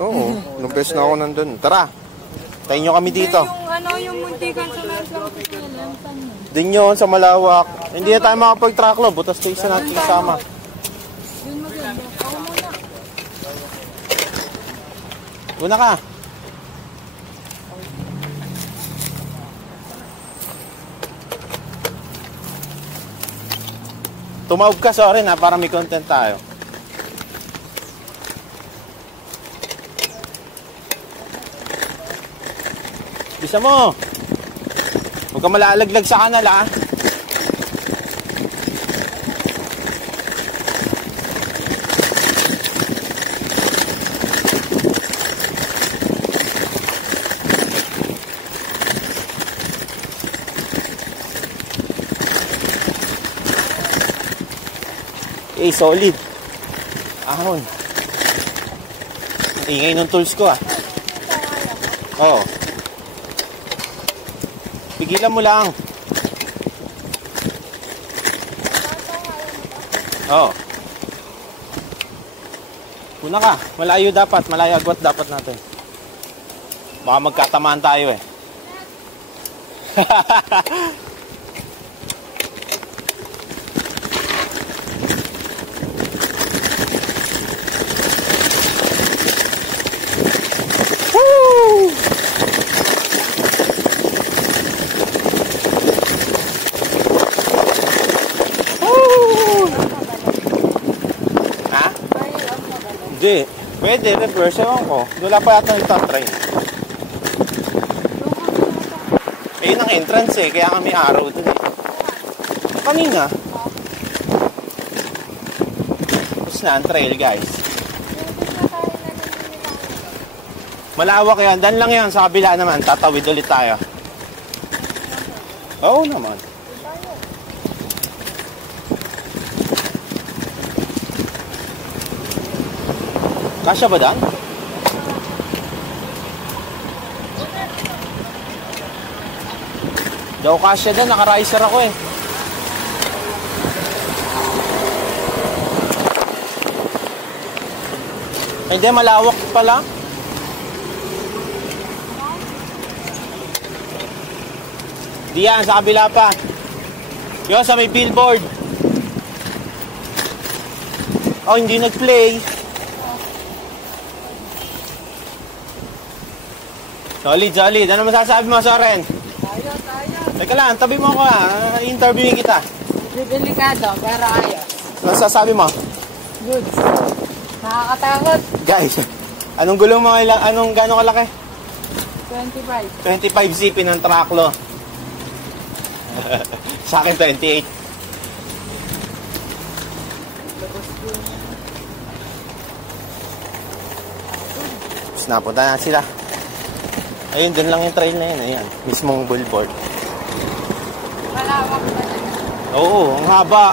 Oo, nung best na ako nandun. Tara, tayo nyo kami dito. Yung muntikan sa Lansan. Din yun, sa malawak. Hindi na tayo makapag-tracklo. Butas tayo sa natin kasama. Yun maganda. Ako muna. Una ka. Tumawag ka, sorry na, para may content tayo. Bisa mo. Huwag ka malalaglag sa kanal, ha? Eh, solid. Ahon. Ingay ng tools ko, ah. Oo. Pigilan mo lang. Oo. Una ka. Malayo dapat. Malayo agwat dapat natin. Baka magkatamaan tayo, eh. Hindi. Pwede, reverse. Ewan ko. Wala pa yata nagtatrain. Ayun ang entrance, eh. Kaya kami araw dun, eh. Kanina. Tapos na ang trail, guys. Malawak yan. Dan lang yan. Sa kabila naman. Tatawid ulit tayo. Oo naman. Kasya ba dan? Daw kasya dan, naka-riser ako, eh. Hindi, malawak pala. Diyan, sa kabila pa. Yun, sa may billboard. Oh, hindi nag-play. Solid, solid. Ano masasabi mo, Soren? Tayo. Teka lang, tabi mo ako, ha. Interviewin kita. Delikado, pero ayos. Ano masasabi mo? Good. Nakakatakot. Guys, anong gulong mo? Anong gano'ng kalaki? 25. 25 CP ng Tracklo. Sa akin, 28. Tapos napunta na sila. Ayun, dun lang yung trail na yun. Ayan, mismong billboard. Malawak na dyan. Oo, ang haba.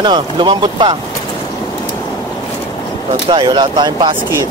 Ano, lumambot pa. Tatay, wala tayong basket.